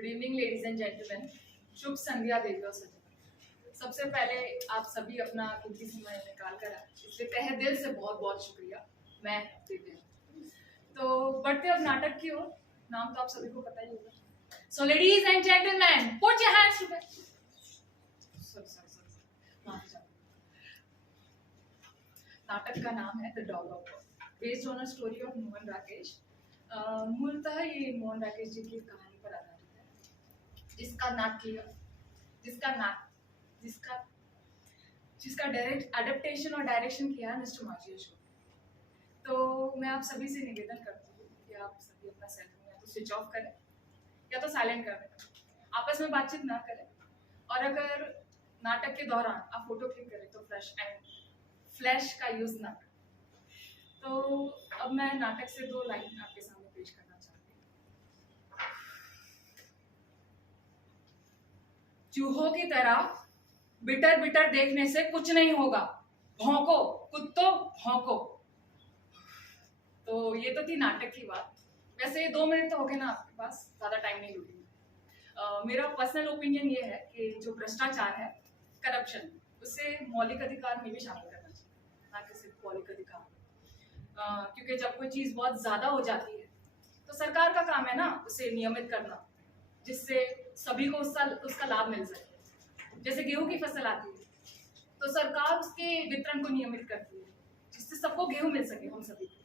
Good evening ladies and gentleman, शुभ संध्या देवियों सज्जनों। सबसे पहले आप सभी अपना कीमती समय निकाल कर आए, इसलिए तहे दिल से बहुत बहुत शुक्रिया। मैं दिव्या। तो बढ़ते अब नाटक की ओर। नाम तो आप सभी को पता ही होगा। So ladies and gentleman, put your hands together. नाटक का नाम है the dog of war, based on a story of Mohan Rakesh. मूलतः ये मोहन राकेश जी की कहानी पर आधारित है, जिसका डायरेक्ट एडेप्टेशन और डायरेक्शन किया है मिस्टर माजी अशोक। तो मैं आप सभी से निवेदन करती हूँ कि आप सभी अपना सेल फोन या तो स्विच ऑफ करें या तो साइलेंट कर दें, आपस में बातचीत ना करें, और अगर नाटक के दौरान आप फोटो क्लिक करें तो फ्लैश का यूज ना करें। तो अब मैं नाटक से 2 लाइन आपके सामने पेश करना चाहती हूँ। चूहों की तरह बिटर बिटर देखने से कुछ नहीं होगा, भौंको कुत्तों भौंको। तो ये तो थी नाटक की बात। वैसे 2 मिनट तो हो गए ना आपके पास, ज्यादा टाइम नहीं लूंगी। मेरा पर्सनल ओपिनियन ये है कि जो भ्रष्टाचार है, करप्शन, उसे मौलिक अधिकार में भी शामिल करना चाहिए, ना कि सिर्फ मौलिक अधिकार। क्योंकि जब कोई चीज बहुत ज्यादा हो जाती है तो सरकार का काम है ना उसे नियमित करना, जिससे सभी को उसका लाभ मिल सके। जैसे गेहूं की फसल आती है तो सरकार उसके वितरण को नियमित करती है, जिससे सबको गेहूं मिल सके, हम सभी को।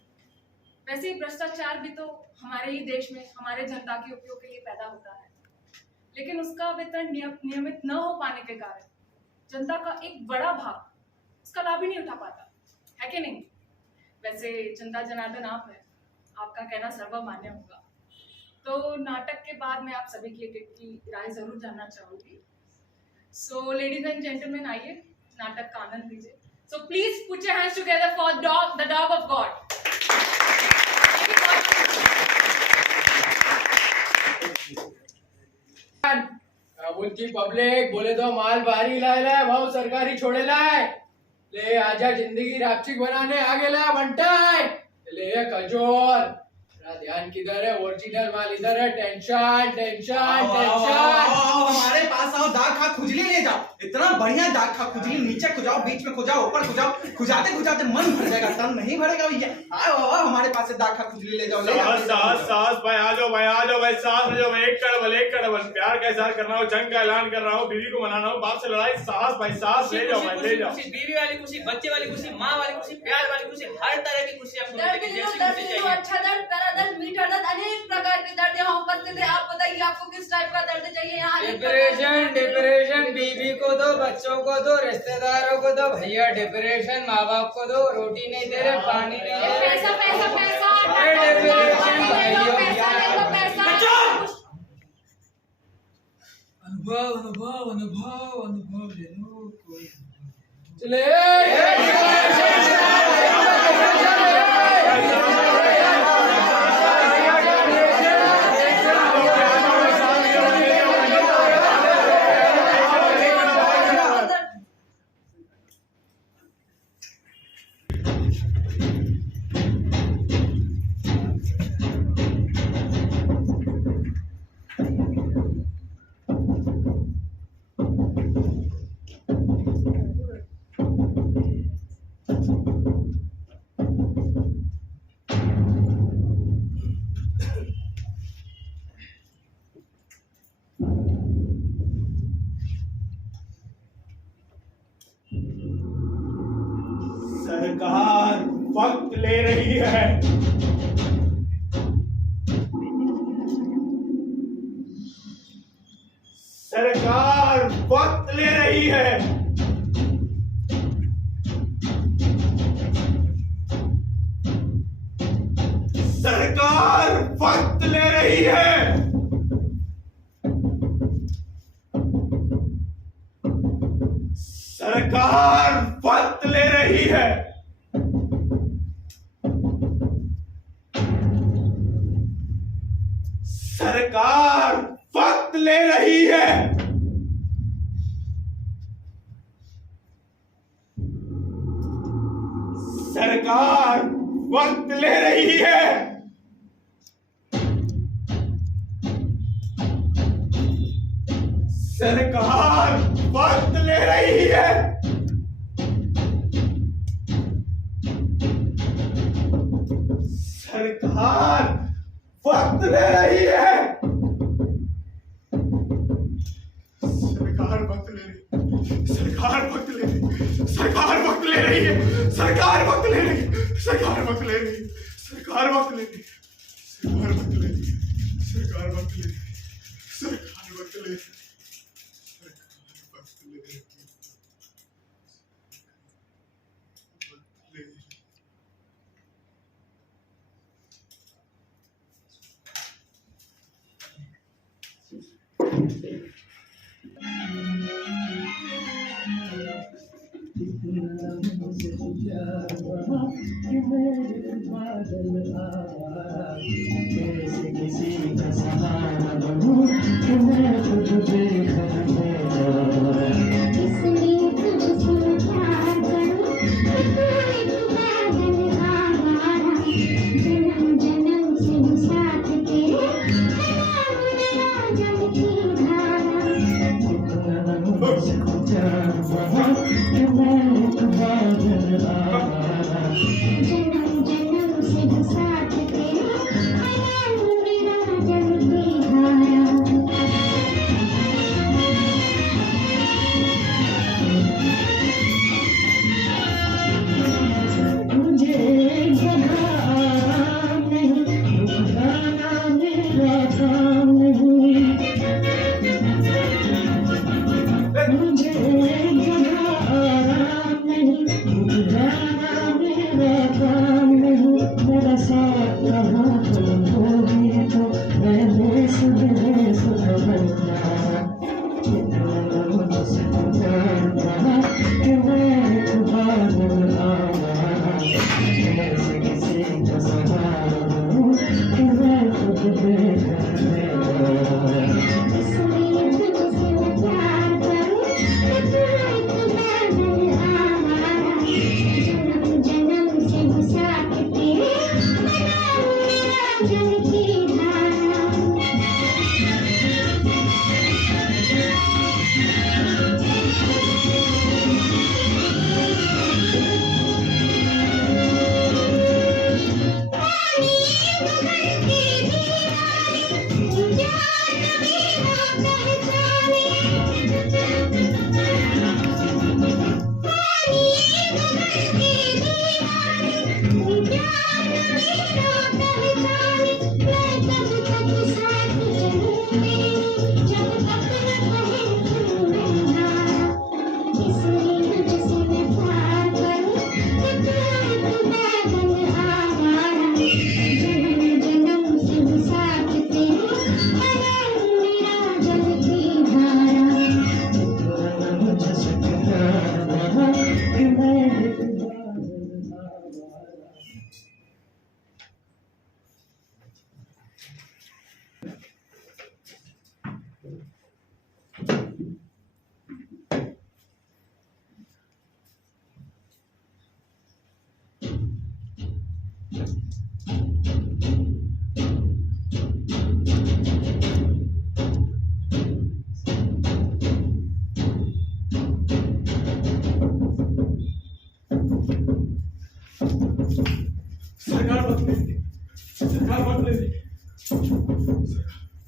वैसे ही भ्रष्टाचार भी तो हमारे ही देश में हमारे जनता के उपयोग के लिए पैदा होता है, लेकिन उसका वितरण नियमित न हो पाने के कारण जनता का एक बड़ा भाग उसका लाभ ही नहीं उठा पाता है, कि नहीं? वैसे जनता जनार्दन आप है, आपका कहना सर्वमान्य होगा। तो नाटक के बाद मैं आप सभी की राय जरूर जानना चाहूंगी। सो लेडीज एंड जेंटलमैन, आइए नाटक का आनंद लीजिए। So please put your hands together for the dog of God. बोलती पब्लिक बोले तो माल भारी लायला भाऊ सरकारी छोड़ेला है, ले आजा जिंदगी रापचिक बनाने आगे ला बनता है। ले खजूर, ध्यान किधर है? ओरिजिनल माल इधर है। Tension tension tension. हमारे पास आओ, दाग खा खुजली ले जाओ। इतना बढ़िया दाग खा खुजली, नीचे खुजाओ, बीच में खुजाओ, ऊपर खुजाओ। खुजाते खुजाते मन भर जाएगा, तन नहीं भरेगा भैया। आओ हमारे पास से दाग खा खुजली ले जाओ। सास भाई आ जाओ भाई सास ले जाओ भाई। एक कड़बल प्यार का इजहार करना हो, जंग का ऐलान करना हो, बीवी को मनाना हो, बाप से लड़ाई, सास भाई सास ले जाओ भाई, ले जाओ। बीवी वाली खुशी, बच्चे वाली खुशी, माँ वाली खुशी, प्यार वाली खुशी, हर तरह की खुशी आपको मिलेगी। जैसी खुशी चाहिए। अच्छा दर्द, तरा दर्द, मीठा दर्द, अनेक प्रकार के दर्द यहाँ उपस्थित है। आप बताइए आपको किस टाइप का दर्द चाहिए? यहाँ डिप्रेशन बीवी को दो, बच्चों को दो, रिश्तेदारों को दो। भैया डिप्रेशन माँ बाप को दो, रोटी नहीं दे रहे, पानी नहीं दे रहे। पैसा पैसा पैसा अनुभव ले लो। चले सरकार वक्त ले रही है। सरकार वक्त ले रही है। सरकार वक्त ले रही है। सरकार वक्त ले रही है। सरकार वक्त ले रही है। सरकार वक्त ले रही है। सरकार वक्त ले रही है। सरकार वक्त ले रही है। सरकार वक्त ले रही है। सरकार वक्त ले रही है। सरकार वक्त ले रही है। सरकार वक्त ले रही है। सरकार वक्त ले रही है। सरकार वक्त ले रही है। सरकार वक्त ले रही है। सरकार वक्त ले रही है। सरकार वक्त ले रही है। सरकार वक्त ले रही है। सरकार वक्त ले रही है। सरकार वक्त ले रही है।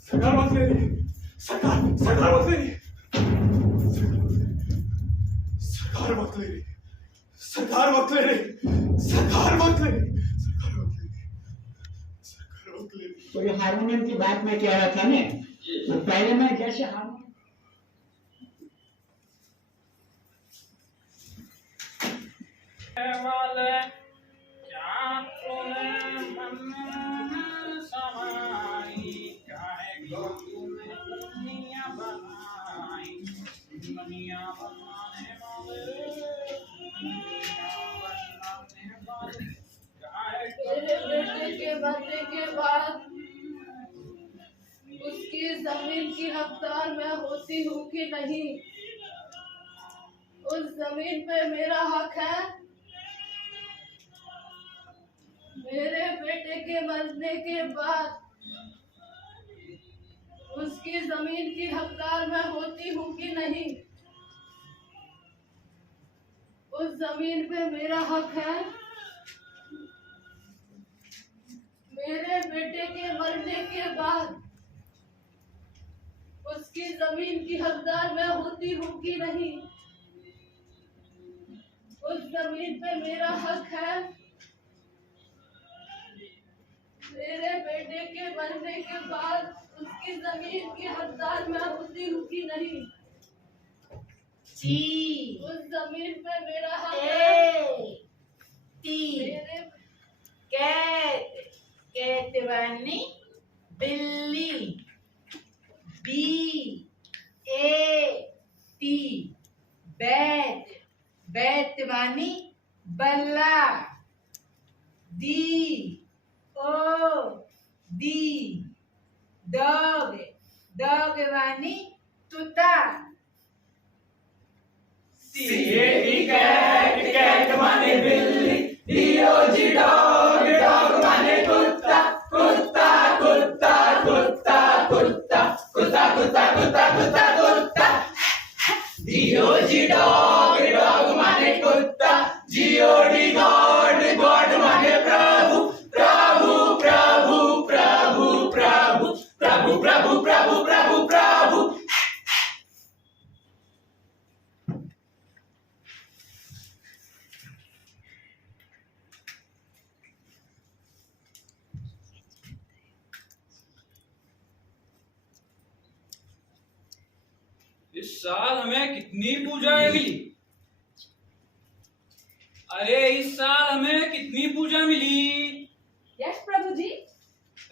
सरकार वक्त ले रही है। सरकार वक्त ले रही है। सरकार वक्त ले रही है। सरकार वक्त ले रही है। सरकार वक्त ले रही है। तो ये हारमोनियम की बात मैं कह रहा था ना, तो पहले मैं जैसे हारमोनियम मेरे बेटे के मरने के बाद उसकी जमीन की हकदार मैं होती हूँ कि नहीं? उस जमीन पे मेरा हक है। मेरे बेटे के मरने के बाद उसकी जमीन की हकदार मैं होती हूँ कि नहीं? उस जमीन पे मेरा हक है। मेरे बेटे के मरने के बाद उसकी जमीन की हकदार मैं होती हूँ कि नहीं? उस जमीन पे मेरा हक है। मेरे बेटे के मरने के बाद उसकी जमीन की हकदार मैं होती हूँ कि नहीं? उस जमीन पे मेरा हक है। मेरे कैतवानी बिल्ली B-A-T बैट बैतवानी बल्ला D-O-D डॉग डॉगवानी तुता C-A-T कैट कैट माने बिल्ली D-O-G डॉग डॉग माने कुत्ता कुत्ता कुत्ता कुत्ता कुत्ता कुत्ता कुत्ता कुत्ता कुत्ता कुत्ता D-O-G डॉग डॉग माने कुत्ता G-O-D गॉड गॉड माने प्रभु प्रभु प्रभु प्रभु प्रभु प्रभु प्रभु प्रभु प्रभु प्रभु इस साल हमें कितनी पूजाएं मिली? अरे इस साल हमें कितनी पूजा मिली? यस प्रभु जी।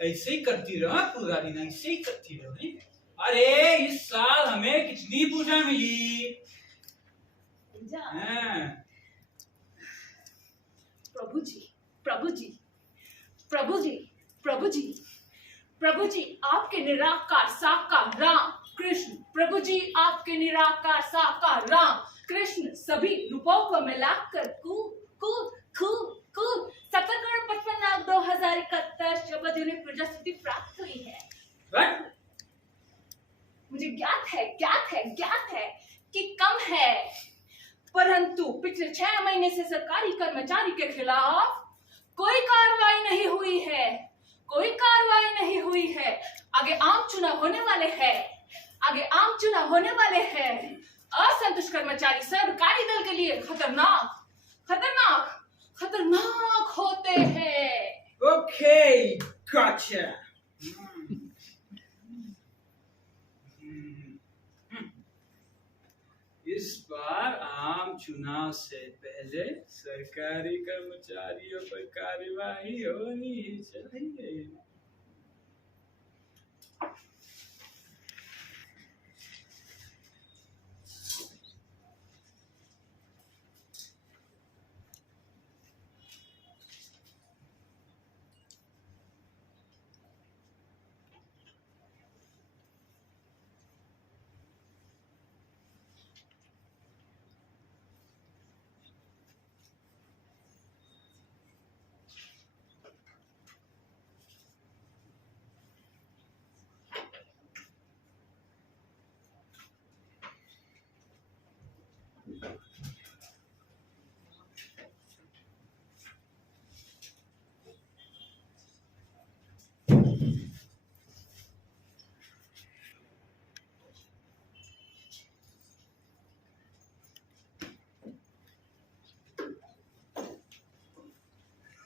ऐसे ही करती रहो पूरा दिन, ऐसे ही करती रहो नहीं? अरे इस साल हमें कितनी पूजा मिली? हाँ। प्रभु जी प्रभु जी प्रभु जी प्रभु जी प्रभु जी आपके निराकार साकार राम कृष्ण, प्रभु जी आपके निराकार साकार राम कृष्ण सभी रूपों को मिलाकर कू कू कू कू 70 करोड़ 55 लाख 2071 शब्द उन्हें प्रजास्ति प्राप्त हुई है। What? मुझे ज्ञात है कि कम है, परंतु पिछले 6 महीने से सरकारी कर्मचारी के खिलाफ कोई कार्रवाई नहीं हुई है, कोई कार्रवाई नहीं हुई है। आगे आम चुनाव होने वाले हैं, आगे आम चुनाव होने वाले हैं। असंतुष्ट कर्मचारी सरकारी दल के लिए खतरनाक खतरनाक खतरनाक होते हैं। Okay, gotcha. इस बार आम चुनाव से पहले सरकारी कर्मचारियों पर कार्यवाही होनी चाहिए।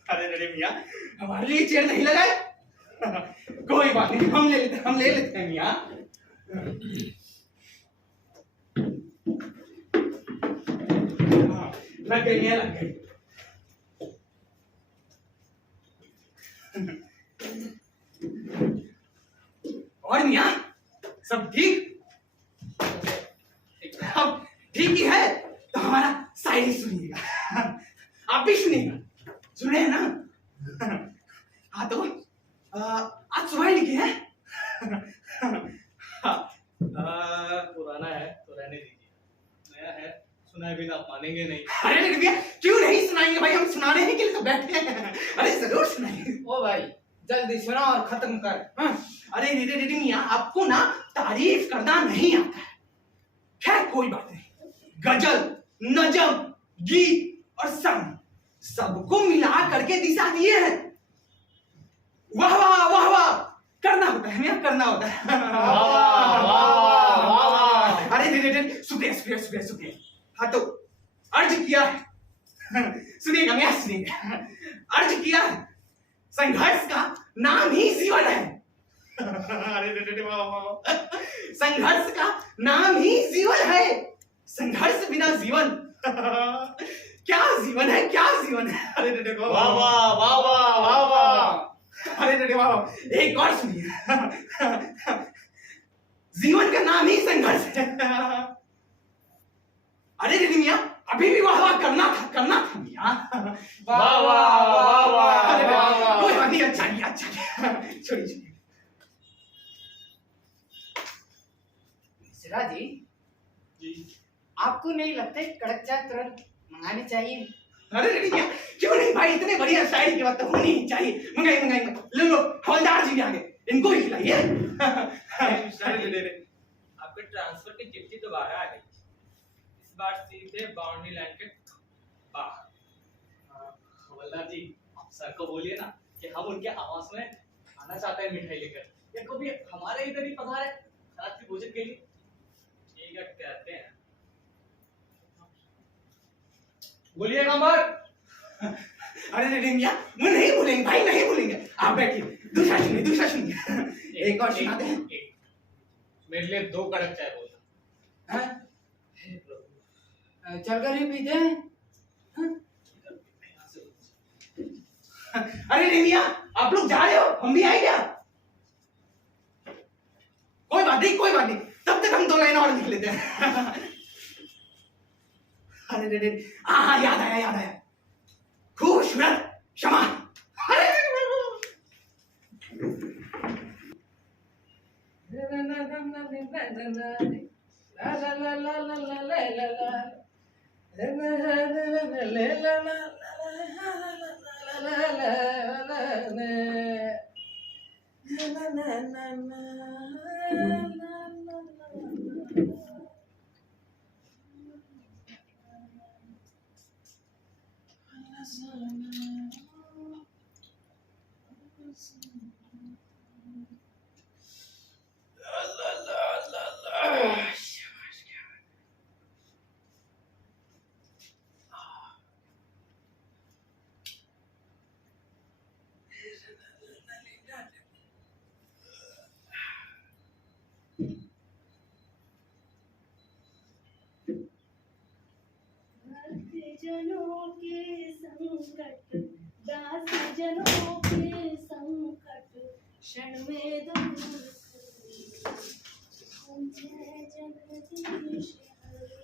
अरे मियाँ, हमारे लिए चेयर नहीं लगाए? कोई बात नहीं, हम ले लेते हैं मियाँ। लग गई मियाँ, लग गई। और मियाँ सब ठीक? अब ठीक ही है तो हमारा शायरी सुनिएगा, आप भी सुनिएगा। सुने ना? हाँ तो आज सुबह लिखे हैं। पुराना है तो रहने दीजिए, नया है सुनाए बिना आप मानेंगे नहीं। अरे लेकिन भैया क्यों नहीं सुनाएंगे भाई, हम सुनाने ही के लिए तो बैठे हैं। अरे जरूर सुनाएंगे। ओ भाई जल्दी सुना और खत्म कर। हाँ? अरे रे रे रे मियां, आपको ना तारीफ करना नहीं आता है। खैर कोई बात नहीं, गजल, नजम, गीत और संग सबको मिला करके दिशा दिए हैं। वाह वाह वाह वाह करना होता है मियां, करना होता है। अरे रे रे रे, शुक्रिया शुक्रिया शुक्रिया शुक्रिया। हाँ तो अर्ज किया है, सुनिएगा मियां सुनिएगा, अर्ज किया है, संघर्ष का नाम ही जीवन है। अरे रे रे वाह वाह, संघर्ष का नाम ही जीवन है, संघर्ष बिना जीवन क्या जीवन है, क्या जीवन है। अरे रे रे वाह वाह वाह वाह वाह वाह। अरे रे वाह वाह, एक और सुनिए, जीवन का नाम ही संघर्ष है। अरे रे मियां, अभी भी वाह वाह करना था मियां। वाह वाह वाह वाह। कोई बात नहीं, अच्छा नहीं अच्छा नहीं, छोड़िए छोड़िए। मिश्रा जी, आपको नहीं लगता कड़क चाय तुरंत मंगानी चाहिए? अरे रे मियां, क्यों नहीं भाई, इतने बढ़िया शायरी की बात तो होनी ही चाहिए। मंगाई मंगाई ले लो, हवलदार जी भी आ गए, इनको ही खिलाइए। आपके ट्रांसफर की चिट्ठी दोबारा आ गई, इस बार सीधे बाउंड्री लाइन के बाहर। हवलदार जी, आप सर को बोलिए ना कि हम उनके आवास में आना चाहते हैं मिठाई लेकर, या कभी हमारे इधर ही पधारे रात के भोजन के लिए। ठीक है, कहते हैं। बोलिएगा मत। अरे रे मियां, वो नहीं बोलेंगे भाई, नहीं बोलेंगे, आप बैठिए, दूसरा सुनिए। एक और सुना दें। मेरे लिए 2 कड़क चाय बोलना। हाँ? चल कर ही पीते हैं। हाँ? अरे रे मियां, आप लोग जा रहे हो, हम भी आए क्या? कोई बात नहीं कोई बात नहीं, तब तक हम 2 लाइन और लिख लेते हैं। अरे रे रे, हाँ याद आया, खूबसूरत क्षमा। अरे जनों के संकट, दास जनों के संकट क्षण में दूर करे। ओम जय जगदीश हरे,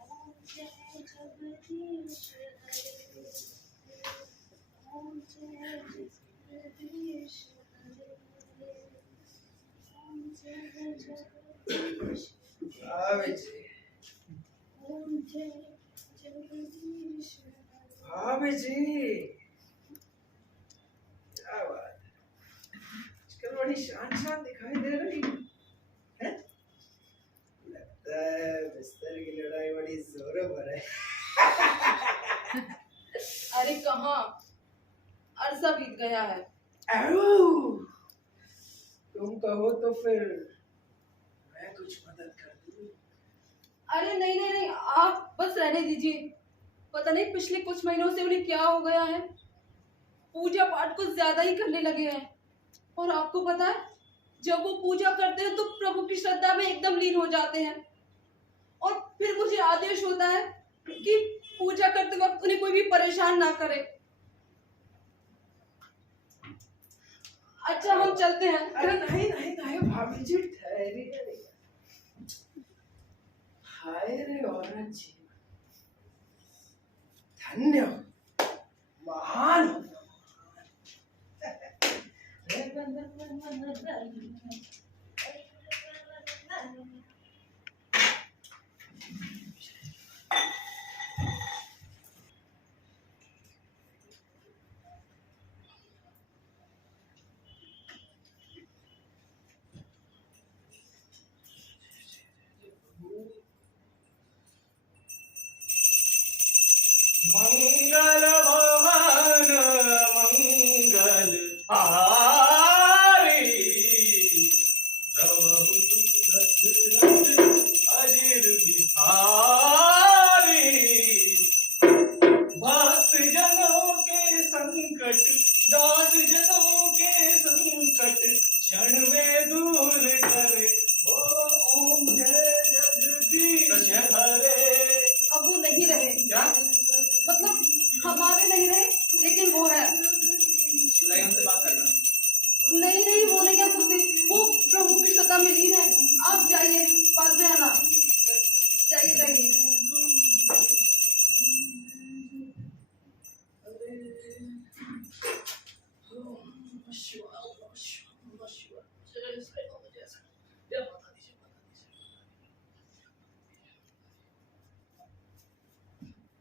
ओम जय जगदीश हरे, ओम जय जगदीश हरे, ओम जय जगदीश जी, ओम जय जगदीश भाभी जी, क्या बात है, आजकल बड़ी शान दिखाई दे रही है। लगता है बिस्तर की लड़ाई बड़ी जोरों पर है। अरे कहाँ, अरसा बीत गया है। तुम कहो तो फिर मैं कुछ मदद कर दूं। अरे नहीं नहीं नहीं, आप बस रहने दीजिए। पता नहीं पिछले कुछ महीनों से उन्हें क्या हो गया है, पूजा पाठ कुछ ज्यादा ही करने लगे हैं। और आपको पता है, जब वो पूजा करते हैं तो प्रभु की श्रद्धा में एकदम लीन हो जाते हैं। और फिर मुझे आदेश होता है कि पूजा करते वक्त उन्हें कोई भी परेशान ना करे। अच्छा हम चलते हैं। अरे नहीं नहीं नहीं भाभी जी, ठहरिए। हाय रे औरत जी, धन्य हो, महान हो।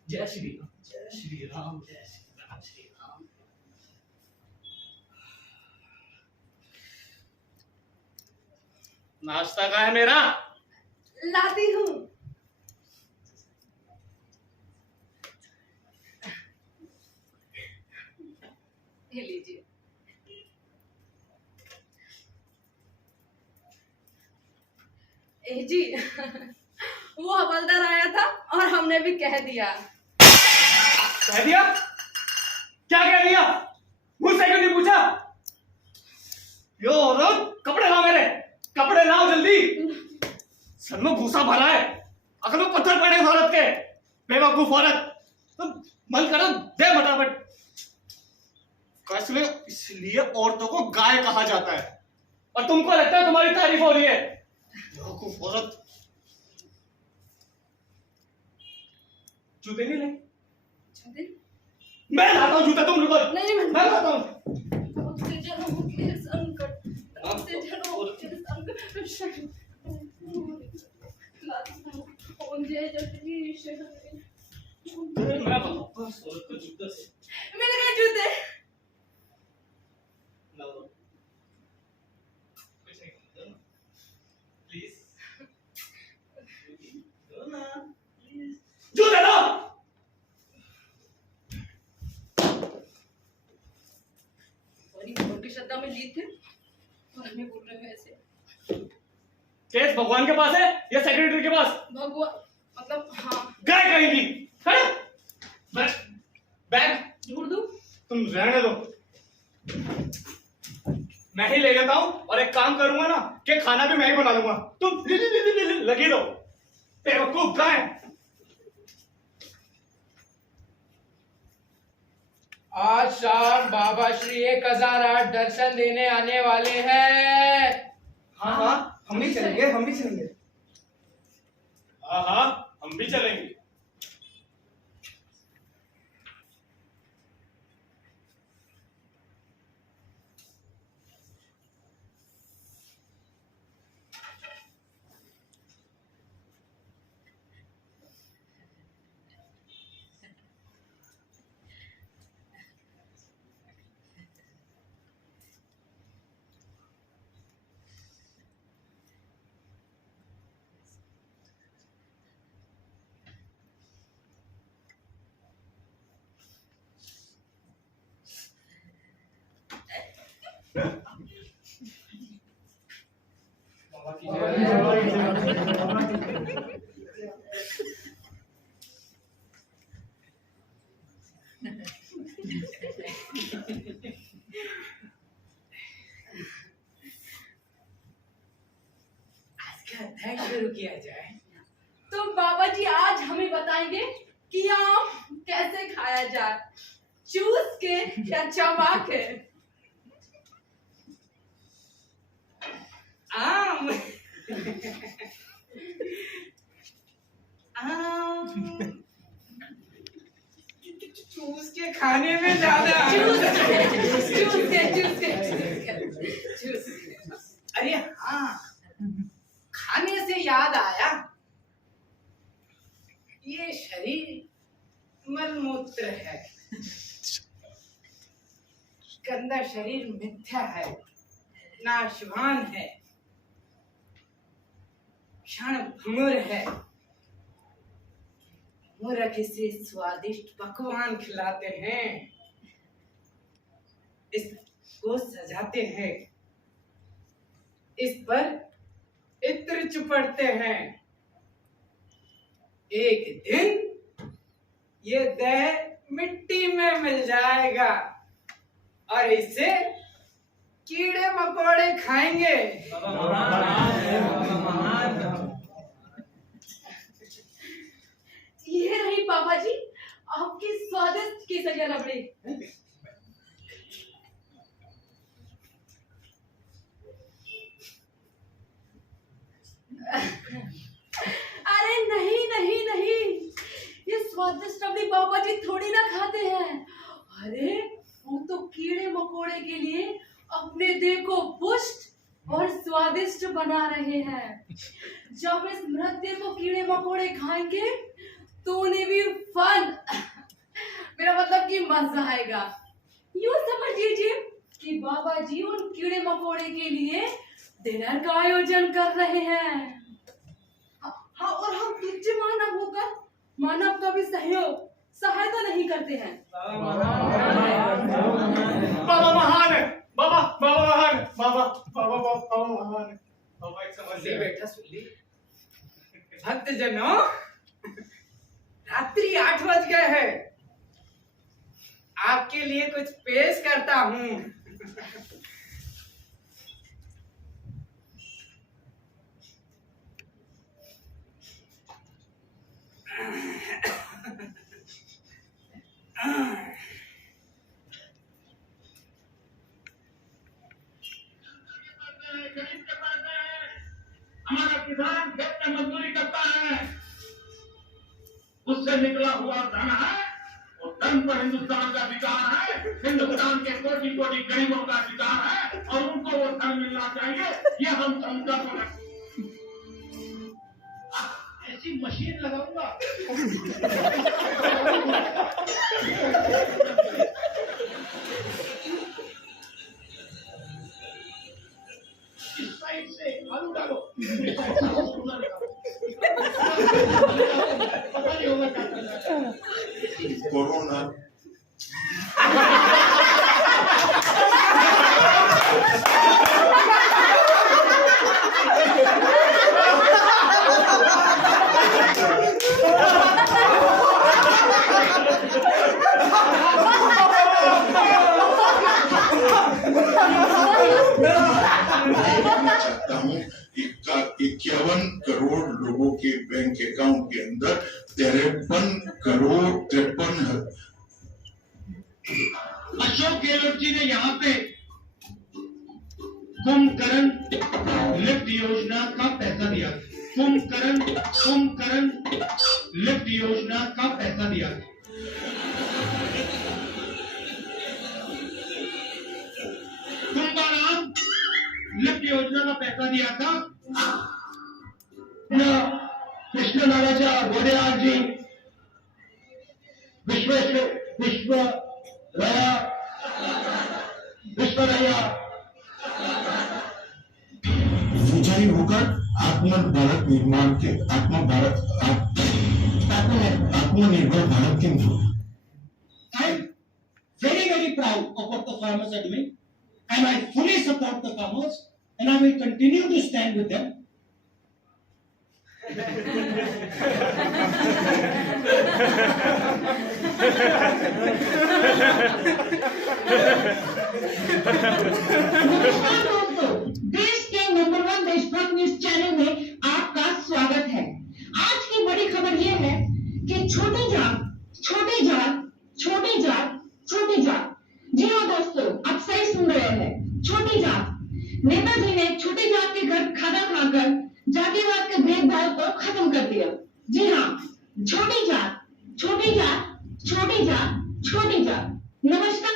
जय श्री राम, जय श्री राम, जय श्री राम, श्री राम। नाश्ता कहाँ है मेरा? लाती हूँ। ये लीजिए। जी वो हवलदार आया था और हमने भी कह दिया। कह दिया? क्या कह दिया? मुझसे क्यों नहीं पूछा? यो औरत, कपड़े लाओ मेरे, कपड़े लाओ जल्दी। सर में भूसा भरा है, अगर में पत्थर पड़े औरत के। बेवकूफ औरत, तुम मन करो दे फटाफट। इसलिए औरतों को गाय कहा जाता है और तुमको लगता है तुम्हारी तारीफ हो रही है। बेवकूफ औरत। जूते नहीं ले? जूते? मैं लाता हूँ जूते, तुम रुको। नहीं मैं लाता हूँ। मैं बताऊंगा औरत को जूता से। मिल गए जूते। लाओ। कुछ नहीं दो ना। प्लीज। दो ना। प्लीज। जूते लो। की श्रद्धा में लीड थे और हमें बोल रहे हैं ऐसे। केस भगवान के पास है या सेक्रेटरी के पास? भगवान मतलब हाँ। गाय कहेंगी। बैग ढूंढ दूं? तुम रहने दो, मैं ही ले लेता हूँ और एक काम करूंगा ना कि खाना भी मैं ही बना लूंगा। तुम लगी रहो। बेवकूफ गाय। आज शाम बाबा श्री 1008 दर्शन देने आने वाले हैं। हाँ हाँ, हम भी चलेंगे, हम भी चलेंगे। हाँ हाँ, हम भी चलेंगे। शुरू किया जाए तो बाबा जी आज हमें बताएंगे कि आम कैसे खाया जाए, चूस के या चबा के। आम आम चूस के खाने में ज्यादा चूस के। अरे हाँ, खाने से याद आया, ये शरीर मलमूत्र है, गंदा शरीर मिथ्या है, नाशवान है, क्षण भंगुर है। मूर्ख इसे स्वादिष्ट पकवान खिलाते हैं, इसको सजाते हैं, इस पर इत्र चुपड़ते हैं। एक दिन ये देह मिट्टी में मिल जाएगा और इसे कीड़े मकोड़े खाएंगे। ये रही बाबा जी आपकी स्वादिष्ट केसरिया रबड़ी। अरे नहीं नहीं नहीं, ये स्वादिष्ट रबड़ी बाबा जी थोड़ी ना खाते हैं। अरे वो तो कीड़े मकोड़े के लिए अपने देह को पुष्ट और स्वादिष्ट बना रहे हैं। जब इस मृत देह को कीड़े मकोड़े खाएंगे तो उन्हें भी फन मजा आएगा। यूं समझ लीजिए कि बाबा जी उन कीड़े मकोड़े के लिए डिनर का आयोजन कर रहे हैं। हाँ, और हम तुच्छ मानव होकर मानव का भी सहायता नहीं करते हैं। बाबा महान है, बाबा बाबा महान है, बाबा बाबा बाबा महान है। बाबा एक समस्या है। बेटा सुन ली। भक्तजनों, रात्रि 8 बज गए हैं। आपके लिए कुछ पेश करता हूँ। हमारा किसान खेत में मजदूरी करता है, उससे निकला हुआ धन है, और धन पर हिंदुस्तान का अधिकार है, हिंदुस्तान के कोटि कोटि गरीबों का अधिकार है, और उनको वो धन मिलना चाहिए, ये हम संकल्प रखते। ऐसी मशीन लगाऊंगा इस साइड से आलू डालो, पता नहीं होगा क्या करना है। कोरोना चाहता हूँ 51 करोड़ लोगों के बैंक अकाउंट के अंदर 53 करोड़ 53। अशोक गहलोत जी ने यहाँ पे कुंभकर्ण लिफ्ट योजना का पैसा दिया। कुंभकर्ण लिफ्ट योजना का पैसा दिया। कुंभाराम लिफ्ट योजना का पैसा दिया था। कृष्णनारायण वोडेयार जी विश्वरैया विजयी होकर आत्मनिर्भर निर्माण के आत्मनिर्भर भारत के I am very, very proud of what the farmers are doing, and I fully support the farmers, and I will continue to stand with them. नमस्कार दोस्तों, देश के नंबर 1 देशभक्त न्यूज चैनल में आपका स्वागत है। आज की बड़ी खबर यह है कि छोटी जात। जी हाँ दोस्तों, आप सही सुन रहे हैं, छोटी जात। नेताजी ने छोटी जात के घर खाना खाकर जातिवाद के भेदभाव को खत्म कर दिया। जी हाँ, छोटी जात। नमस्कार।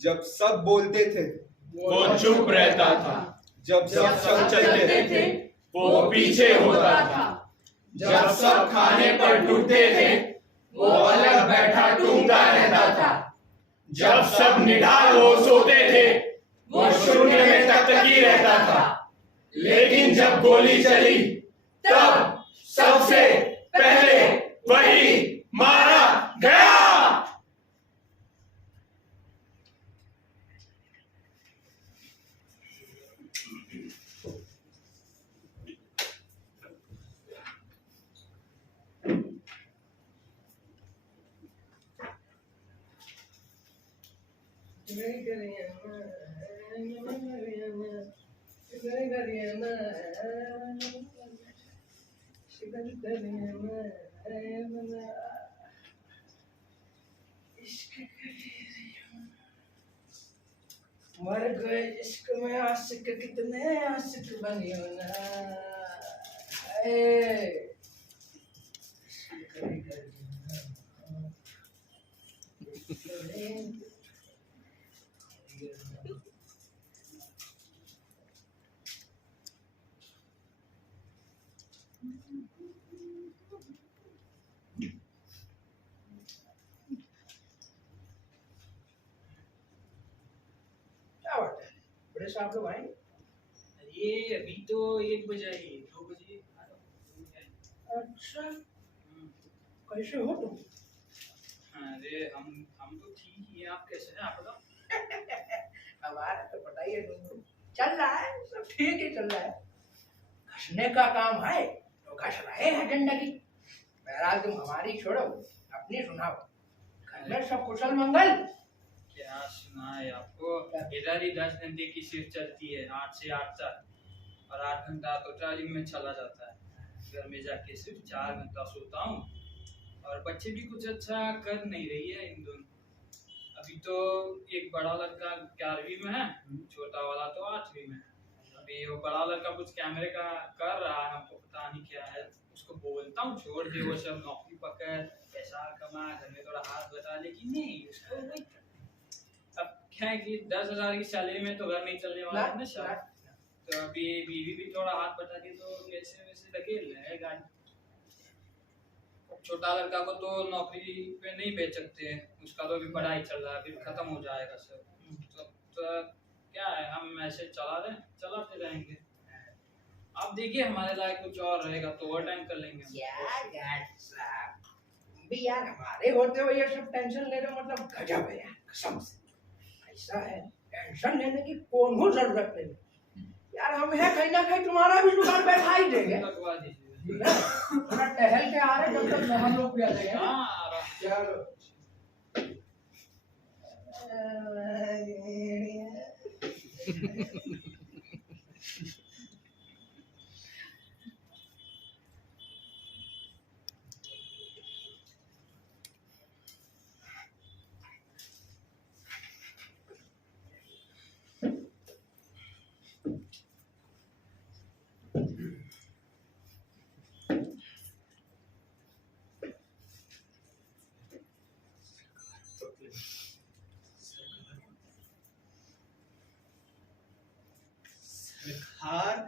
जब सब बोलते थे वो चुप रहता था, जब सब चलते थे वो पीछे होता था, जब सब खाने पर टूटते थे वो अलग बैठा टूंगा रहता था। जब सब निढाल हो सोते थे वो शून्य में तकतकी रहता था, लेकिन जब गोली चली तब सबसे पहले वही मारा गया। मर गए इश्क में आशिक, कितने आशिक बनियो ना। क्या बात है, बड़े साहब लोग आएंगे? ये अभी तो 1 बजे ही, 2 बजे अच्छा, कैसे हो तुम? अरे हम तो ठीक ही हैं, आप कैसे हैं? आप बताओ। हमारा तो पता ही है तुमको, चल रहा है, सब ठीक ही चल रहा है। घसने का काम है तो घस रहे हैं जिंदगी। बहरहाल तुम हमारी छोड़ो, अपनी सुनाओ। घर में सब कुशल मंगल? क्या सुनाए आपको, इधर ही 10 घंटे की शिफ्ट चलती है, 8 से 8 तक, और 8 घंटा तो ट्राली में चला जाता है। घर में जाके सिर्फ 4 घंटा सोता हूँ, और बच्चे भी कुछ अच्छा कर नहीं रही है इन दोनों। अभी तो एक बड़ा लड़का 11वीं में है, छोटा वाला तो 8वीं में है। अभी वो बड़ा लड़का कुछ कैमरे का कर रहा है, हमको पता नहीं क्या है। उसको बोलता हूँ छोड़ दे वो सब, नौकरी पकड़, पैसा कमा, घर में थोड़ा हाथ बटा, लेकिन नहीं, उसको वही। अब क्या है कि 10,000 की सैलरी में तो घर नहीं चलने वाला है ना शायद। तो अभी बीवी भी थोड़ा हाथ बटा दी तो वैसे वैसे धकेल रहे हैं गाड़ी। छोटा लड़का को तो नौकरी पे नहीं भेज सकते, उसका तो अभी पढ़ाई चल रहा है, फिर खत्म हो जाएगा सब। तो क्या है, हम ऐसे चलाते रहेंगे। आप देखिए हमारे लायक कुछ और रहेगा तो ओवर टाइम कर लेंगे। भी यार हमारे होते हुए ये सब टेंशन ले रहे हो, मतलब गजब है यार, कसम से। ऐसा है, टेंशन लेने की कोनो जरूरत नहीं यार। हम है कहीं ना कहीं तुम्हारा भी दुकान बैठा ही देंगे। लगवा दीजिए। थोड़ा टहल के आ रहे, जब तक हम लोग भी आ जाएंगे। हाँ, चलो। सरकार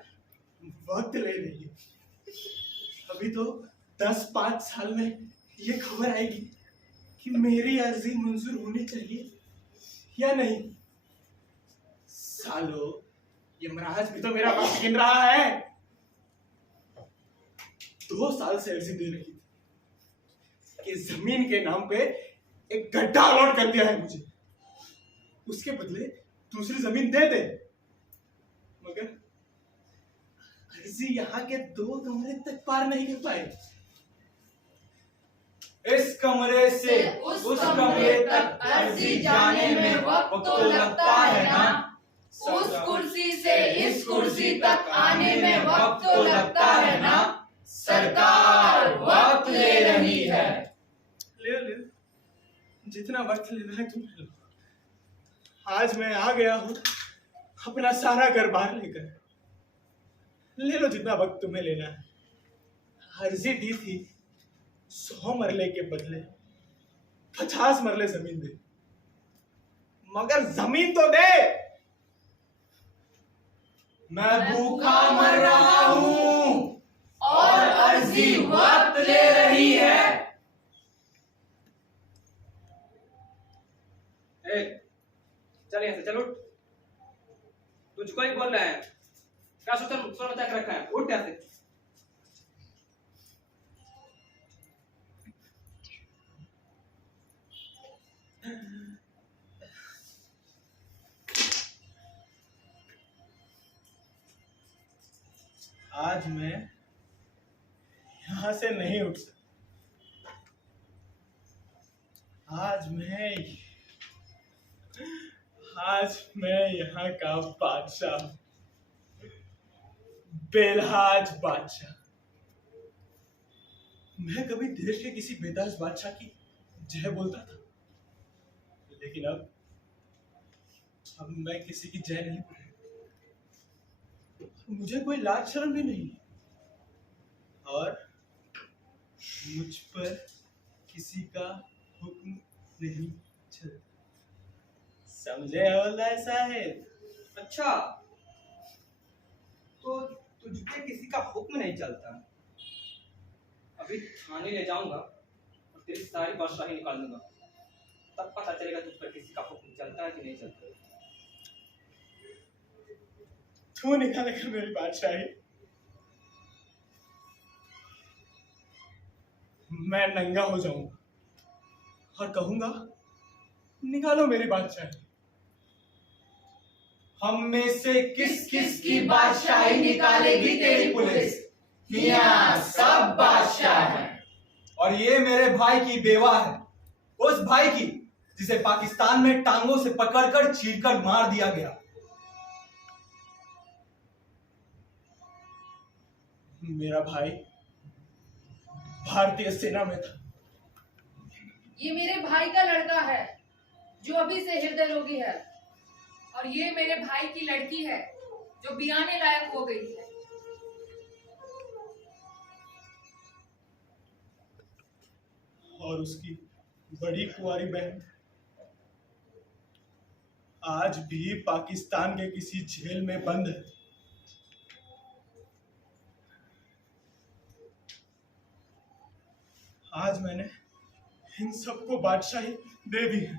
वक्त ले रही है। अभी तो 10-5 साल में ये खबर आएगी कि मेरी अर्जी मंजूर होनी चाहिए या नहीं। सालो, यमराज भी तो मेरा वक्त गिन रहा है। 2 साल से अर्जी दे रही थी कि जमीन के नाम पे एक गड्ढा अलॉट कर दिया है मुझे, उसके बदले दूसरी जमीन दे दे। मगर अर्जी यहाँ के 2 कमरे तक पार नहीं कर पाए। इस कमरे से उस कमरे तक अर्जी जाने में वक्त तो लगता है ना। उस कुर्सी से इस कुर्सी तक आने में वक्त तो लगता है ना। सरकार वक्त ले रही है। ले ले, जितना वक्त लेना है तुम ले लो। आज मैं आ गया हूँ अपना सारा घर बाहर लेकर। ले लो जितना वक्त तुम्हें लेना है। अर्जी दी थी 100 मरले के बदले 50 मरले जमीन दे, मगर जमीन तो दे। मैं भूखा मर रहा हूँ और अर्जी वक्त ले रही है। चल यहाँ से चल उठ। तुझको ही बोल रहे हैं, क्या सोच मचा के रखा है, उठ यहाँ से। आज मैं यहां से नहीं उठ सकता। आज मैं यहाँ का बादशाह, बेलहाज बादशाह। मैं कभी देश के किसी बेताज बादशाह की जय बोलता था, लेकिन अब मैं किसी की जय नहीं बोलूंगा। मुझे कोई लाज शर्म भी नहीं, और मुझ पर किसी का हुक्म नहीं चलता। समझे हवलदार साहब? अच्छा, तो तुझ पे किसी का हुक्म नहीं चलता। अभी थाने ले जाऊंगा और तेरी सारी बादशाही निकाल दूंगा, तब पता चलेगा तुझ पर किसी का हुक्म चलता है कि नहीं चलता। तू निकालेगा मेरी बादशाही? मैं नंगा हो जाऊंगा और कहूंगा, निकालो मेरी बादशाही। हम में से किस किस की बादशाही निकालेगी तेरी पुलिस? यहाँ सब बादशाह हैं। और ये मेरे भाई की बेवा है, उस भाई की जिसे पाकिस्तान में टांगों से पकड़कर चीरकर मार दिया गया। मेरा भाई भारतीय सेना में था। ये मेरे भाई का लड़का है जो अभी से हृदय रोगी है, और ये मेरे भाई की लड़की है जो बियाने लायक हो गई है। और उसकी बड़ी कुंवारी बहन आज भी पाकिस्तान के किसी जेल में बंद है। आज मैंने इन सबको बादशाही दे दी है।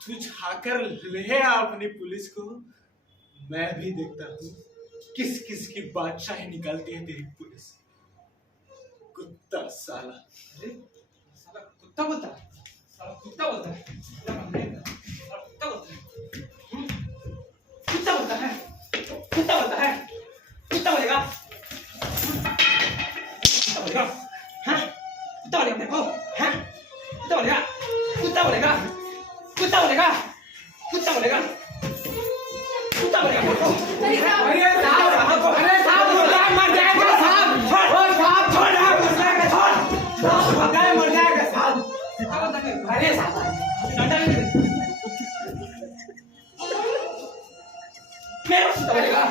तू जाकर ले आ अपनी पुलिस को, मैं भी देखता हूँ किस किस की बादशाही निकालती है तेरी पुलिस। कुत्ता साला। अरे साला कुत्ता बोलता है, साला कुत्ता बोलता है, कुत्ता बोलता है, कुत्ता बोलता है, कुत्ता बोलता है, कुत्ता बोलेगा, कुत्ता बोलेगा, हाँ कुत्ता बोलेगा मेरे को, हाँ कुत्ता बोलेगा, कुत्ता बोलेगा, कुत्ता बोलेगा, कुत्ता बोलेगा, कुत्ता बोलेगा मेरे को। अरे साहब मर जाएगा साहब, साहब छोड़ मर जाएगा साहब। अरे साहब मेरा कुत्ता बोलेगा,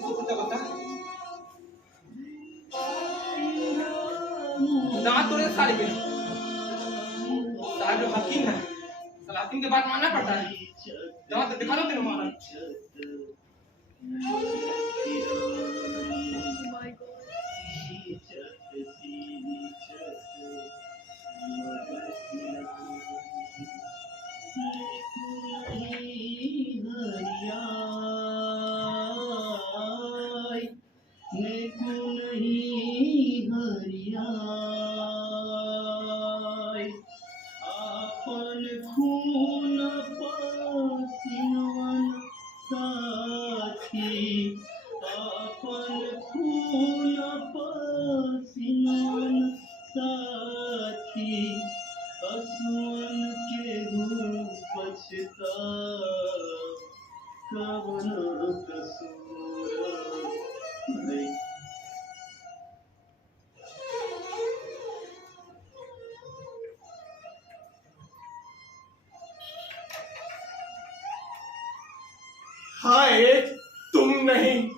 कुत्ता बोलता दांत तोड़े साले के, साला जो हकीम है, साला हकीम के बात मानना पड़ता है। दांत दिखा दो तेरे मारा। हाय तुम नहीं,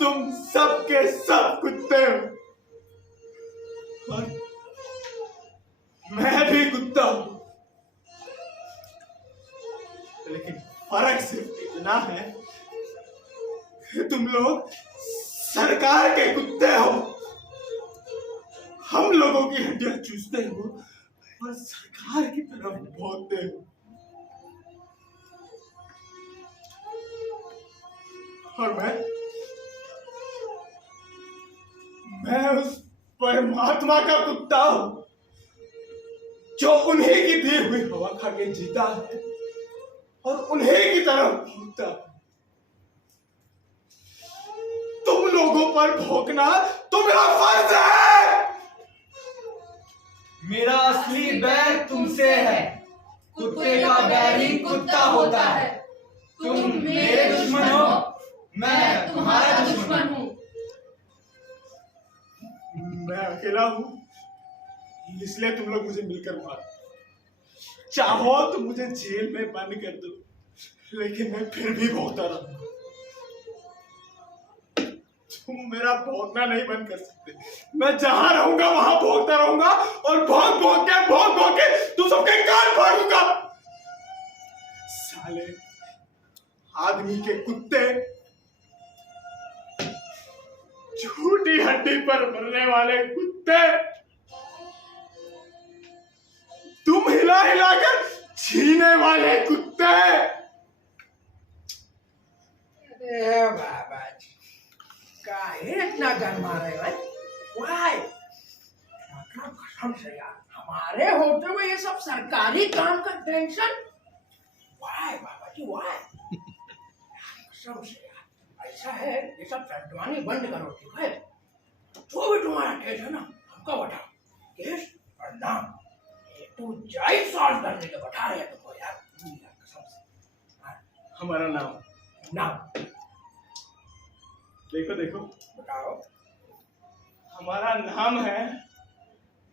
तुम सब के सब कुत्ते हो, और मैं भी कुत्ता हूं। लेकिन फर्क सिर्फ इतना है कि तुम लोग सरकार के कुत्ते हो, हम लोगों की हड्डियां चूसते हो और सरकार की तरफ भौंकते हो। और मैं उस परमात्मा का कुत्ता हूं जो उन्हीं की दी हुई हवा खा के जीता है और उन्हीं की तरफ भौंकता है। तुम लोगों पर भौंकना तो मेरा फर्ज है। मेरा असली बैर तुमसे है। कुत्ते का बैरी कुत्ता होता है। तुम मेरे दुश्मन हो, मैं तुम्हारा दुश्मन हूँ। मैं अकेला हूं, इसलिए तुम लोग मुझे मिलकर मारो। चाहो तो मुझे जेल में बंद कर दो, लेकिन मैं फिर भी भौंकता रहूंगा। तुम मेरा भौंकना नहीं बंद कर सकते। मैं जहां रहूंगा वहां भौंकता रहूंगा और भौंक के तुम सबके कान फाड़ूंगा। साले आदमी के कुत्ते, झूठी हड्डी पर मरने वाले कुत्ते, तुम हिला हिला कर छीने वाले कुत्ते। अरे बाबा जी, काहे इतना गरमा रहे भाई? वाई कसम से यार, हमारे होते हुए ये सब सरकारी काम का टेंशन? वाई बाबा जी वाई, कसम से यार, ऐसा है ये सब चंटवानी बंद करो, ठीक है? जो भी तुम्हारा केस है ना, हमको बताओ। केस और नाम तू जाई सॉल्व करने के बता रहे हैं तुमको यार, कसम से। हमारा नाम देखो बताओ। हमारा नाम है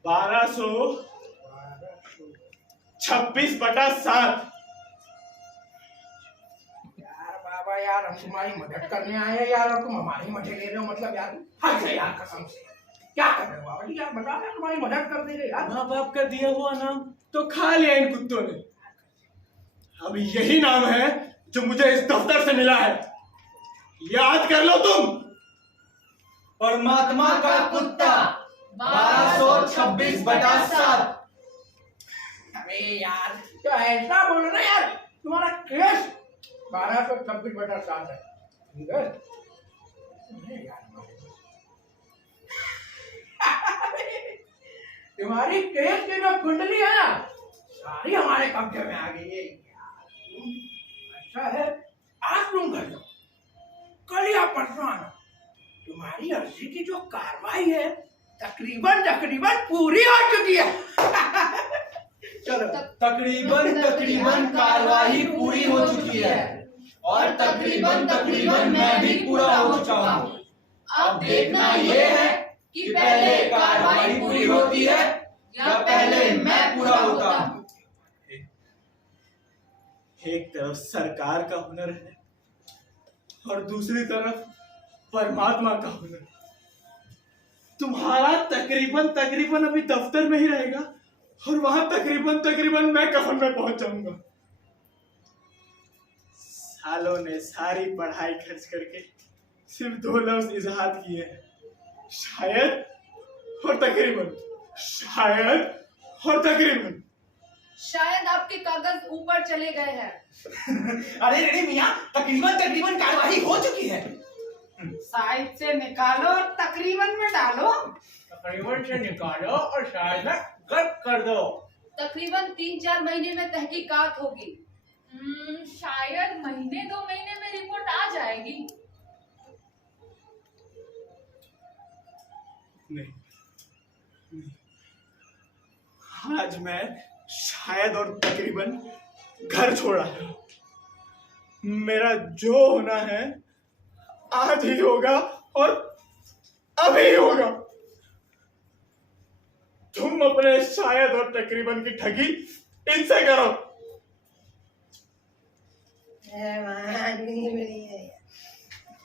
1226/7। यार बाबा यार, हम तुम्हारी मदद करने आए हैं यार, और तुम हमारी मदद ले रहे हो, मतलब यार हद है यार, कसम से। क्या कर रहे हो बाबा जी? यार बताओ यार, तुम्हारी मदद कर देंगे यार। माँ बाप का दिया हुआ नाम तो खा लिया इन कुत्तों ने। अब यही नाम है जो मुझे इस दफ्तर से मिला है, याद कर लो तुम। परमात्मा का कुत्ता 1226/7। अरे यार, तो ऐसा बोलो ना यार, तुम्हारा केस 1226/7 है, ठीक है? तुम्हारी केस की जो कुंडली है ना, सारी हमारे कब्जे में आ गई है यार। ऐसा है, आज तुम घर जाओ, कल या परसों आना। तुम्हारी अर्जी की जो कार्रवाई है तकरीबन पूरी हो चुकी है। चलो, तकरीबन कार्रवाई पूरी हो चुकी है और तकरीबन मैं भी पूरा हो चुका हूँ। अब देखना ये है कि पहले कार्रवाई पूरी होती है या पहले मैं पूरा होता हूँ। एक तरफ सरकार का हुनर है और दूसरी तरफ परमात्मा का हुनर। तुम्हारा तकरीबन अभी दफ्तर में ही रहेगा और वहां तकरीबन मैं कफन में पहुंच जाऊंगा। सालों ने सारी पढ़ाई खर्च करके सिर्फ 2 लफ्ज इजहार किए हैं, शायद और तकरीबन, शायद और तकरीबन। शायद आपके कागज ऊपर चले गए हैं। अरे रेडी मियाँ, तकरीबन कार्रवाई हो चुकी है। साइड से निकालो और तकरीबन में डालो। तकरीबन से निकालो और शायद में गट कर दो। तकरीबन 3-4 महीने में तहकीकात होगी। शायद महीने 2 महीने में रिपोर्ट आ जाएगी। नहीं, आज मैं शायद और तकरीबन घर छोड़ आया हूं। मेरा जो होना है आज ही होगा और अभी होगा। तुम अपने शायद और तकरीबन की ठगी इनसे करो।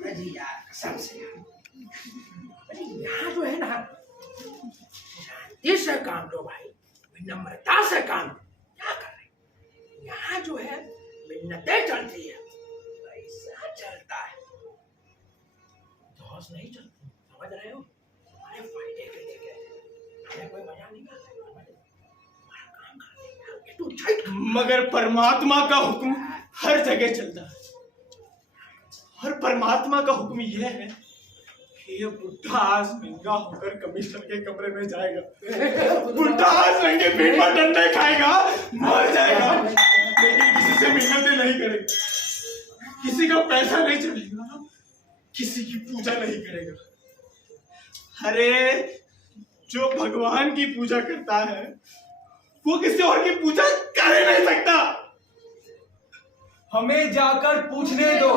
अजी यार, कसम से यार, अरे यहाँ जो है ना, शांति से काम लो भाई, विनम्रता से काम। क्या कर रहे यहाँ जो है मिन्नतें चलती है, ऐसा चलता है। दोस्त नहीं चलती, समझ रहे हो? हमारे फायदे के लिए कहते हैं, हमें कोई मजा नहीं आता, समझ रहे हो? हमारा काम कर देंगे, ये तो टाइट मगर परमात्मा का हुक्म हर जगह चलता है, और परमात्मा का हुक्म यह है कि ये बुढ़ा आज नंगा होकर कमिश्नर के कमरे में जाएगा, बुढ़ा आज नंगे पीठ पर डंडे खाएगा, मर जाएगा, लेकिन किसी से मिन्नतें नहीं करेगा, किसी का पैसा नहीं चढ़ेगा, किसी की पूजा नहीं करेगा। अरे जो भगवान की पूजा करता है वो किसी और की पूजा कर ही नहीं सकता। हमें जाकर पूछने दो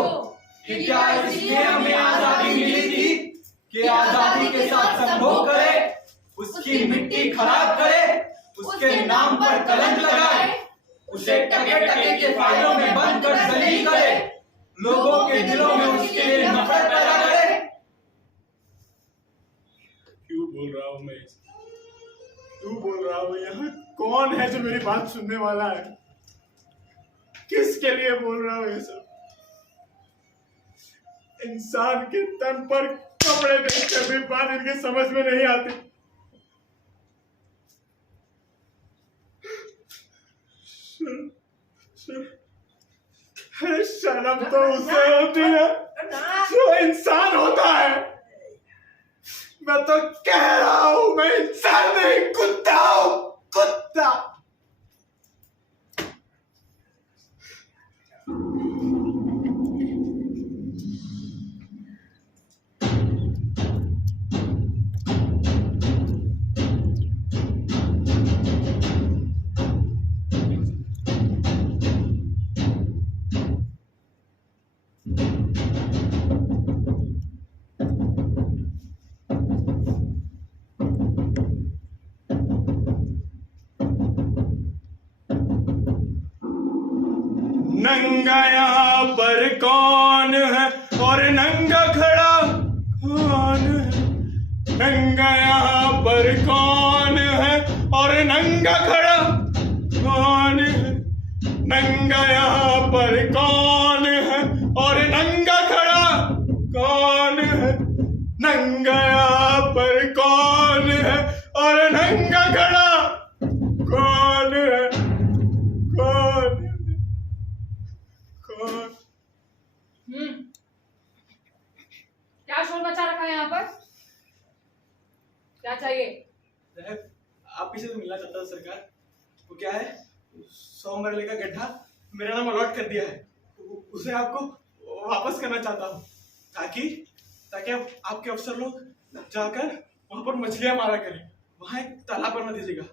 कि क्या इसलिए हमें आजादी मिली थी कि आजादी के साथ संभोग करे, उसकी मिट्टी खराब करे, उसके नाम पर कलंक लगाए, उसे टके टके के फाइलों में बंद कर जलील करे, लोगों के दिलों में उसके लिए नफरत पैदा करे। क्यों बोल रहा हूँ मैं, क्यों बोल रहा हूँ? यहाँ कौन है जो मेरी बात सुनने वाला है? किसके लिए बोल रहा हूँ ये सब? इंसान के तन पर कपड़े देखकर भी बात इनके समझ में नहीं आती। शर्म तो उसे होती है जो इंसान होता है। मैं तो कह रहा हूं मैं इंसान नहीं, कुत्ता हूं, कुत्ता। नंगा यहाँ पर कौन है और नंगा खड़ा कौन है? नंगा यहाँ पर कौन है और नंगा खड़ा कौन है? नंगा यहाँ पर कौन है और नंगा खड़ा कौन है? नंगा यहाँ पर कौन है और नंगा खड़ा कौन है? कौन? क्या शोर मचा रखा है यहाँ पर? क्या चाहिए? आप किसी से मिलना चाहता हूँ सरकार। वो क्या है, 100 मरले का गड्ढा मेरा नाम अलॉट कर दिया है, उसे आपको वापस करना चाहता हूँ ताकि आपके अफसर लोग जाकर वहां पर मछलियां मारा करें। वहां एक तालाब बना दीजिएगा।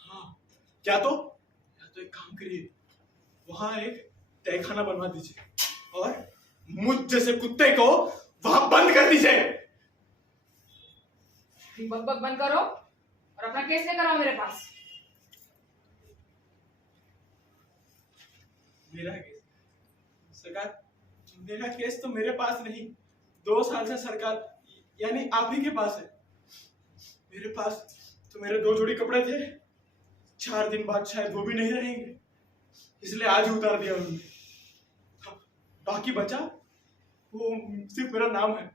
हाँ, या तो एक काम करिए, वहां एक तहखाना बनवा दीजिए और मुझ जैसे कुत्ते को वहां बंद कर दीजिए। बक बंद करो और अपना केस लेकर आओ मेरे पास। मेरा केस सरकार? मेरा केस तो मेरे पास नहीं, 2 साल से सरकार यानी आप ही के पास है। मेरे पास तो मेरे 2 जोड़ी कपड़े थे, 4 दिन बाद शायद वो भी नहीं रहेंगे, इसलिए आज ही उतार दिया उन्होंने। बाकी बचा वो सिर्फ मेरा नाम है,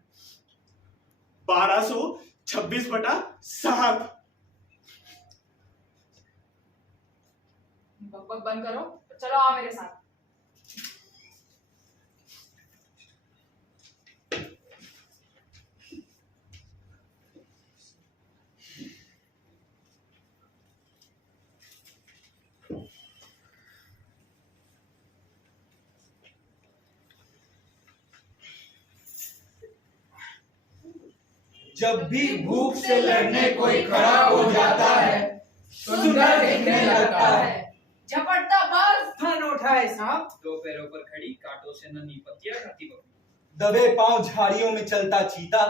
1226/7। बक बंद करो, चलो आओ मेरे साथ। जब भी भूख से लड़ने कोई खड़ा हो जाता है, सुंदर दिखने लगता है। झपटता बाज धन उठाए सांप, 2 पैरों पर खड़ी कांटों से नन्ही पत्तियां खाती बकरी। दबे पांव झाड़ियों में चलता चीता,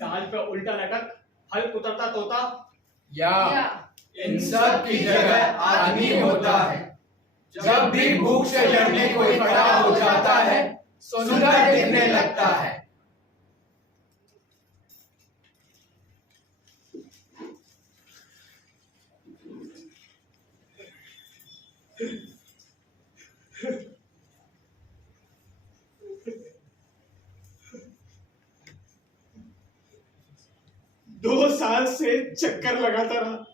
डाल पे उल्टा लटक फल कुतरता तोता। या इन सब की जगह आदमी होता है। जब भी भूख से लड़ने कोई खड़ा हो जाता है, सुंदर दिखने लगता है। दो साल से चक्कर लगाता रहा,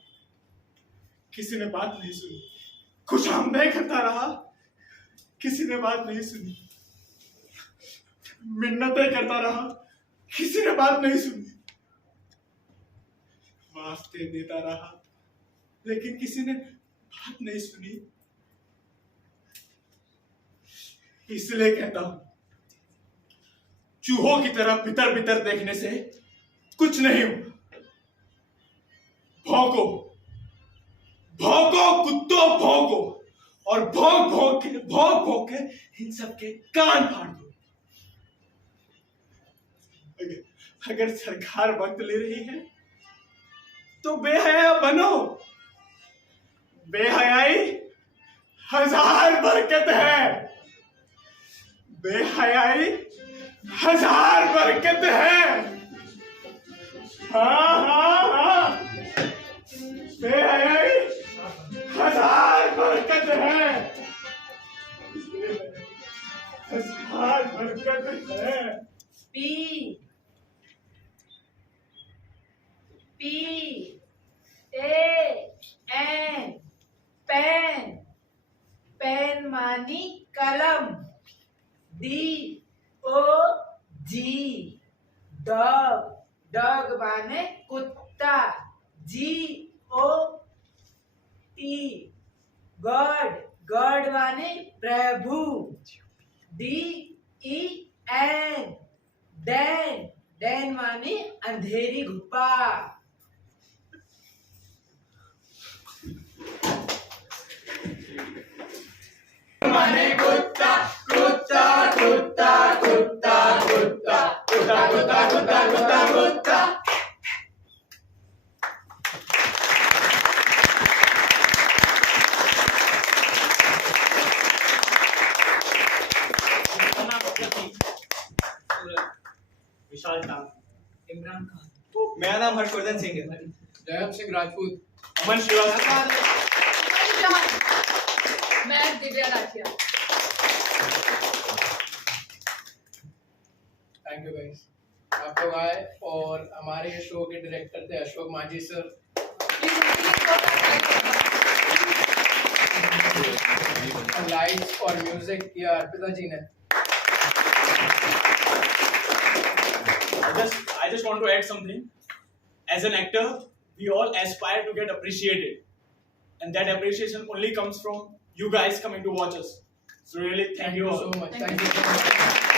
किसी ने बात नहीं सुनी। खुशामदें करता रहा, किसी ने बात नहीं सुनी। मिन्नतें करता रहा, किसी ने बात नहीं सुनी। वास्ते देता रहा, लेकिन किसी ने बात नहीं सुनी। इसलिए कहता हूं, चूहों की तरह बितर बितर देखने से कुछ नहीं होगा। भौंको, भौंको कुत्तों भौंको, और भौंक भौंक के इन सबके कान फाड़ दो। अगर सरकार वक्त ले रही है तो बेहया बनो। बेहयाई 1000 बरकत है। बेहयाई 1000 बरकत है। हाँ बेहयाई 1000 बरकत है। 1000 बरकत है। P A N pen, pen मानी कलम। DOG डॉग, डॉग माने कुत्ता। GOD गॉड, गॉड माने प्रभु। DEN डैन, डैन माने अंधेरी गुफा। माने कुत्ता कुत्ता कुत्ता कुत्ता कुत्ता कुत्ता कुत्ता कुत्ता कुत्ता कुत्ता। विशाल टांग, इमरान खान। मेरा नाम हर्षवर्धन सिंह है। जयम सिंह राजपूत। अमन श्रीवास्तव। मैं Divya Rathiya. Thank you guys, आप लोग आए और हमारे शो के डायरेक्टर थे अशोक माझी सर। लाइट्स और म्यूजिक किया अर्पिता जी ने। I just want to add something. As an actor, we all aspire to get appreciated, and that appreciation only comes from you guys coming to watch us. So really, thank you all. so much. Thank you so much.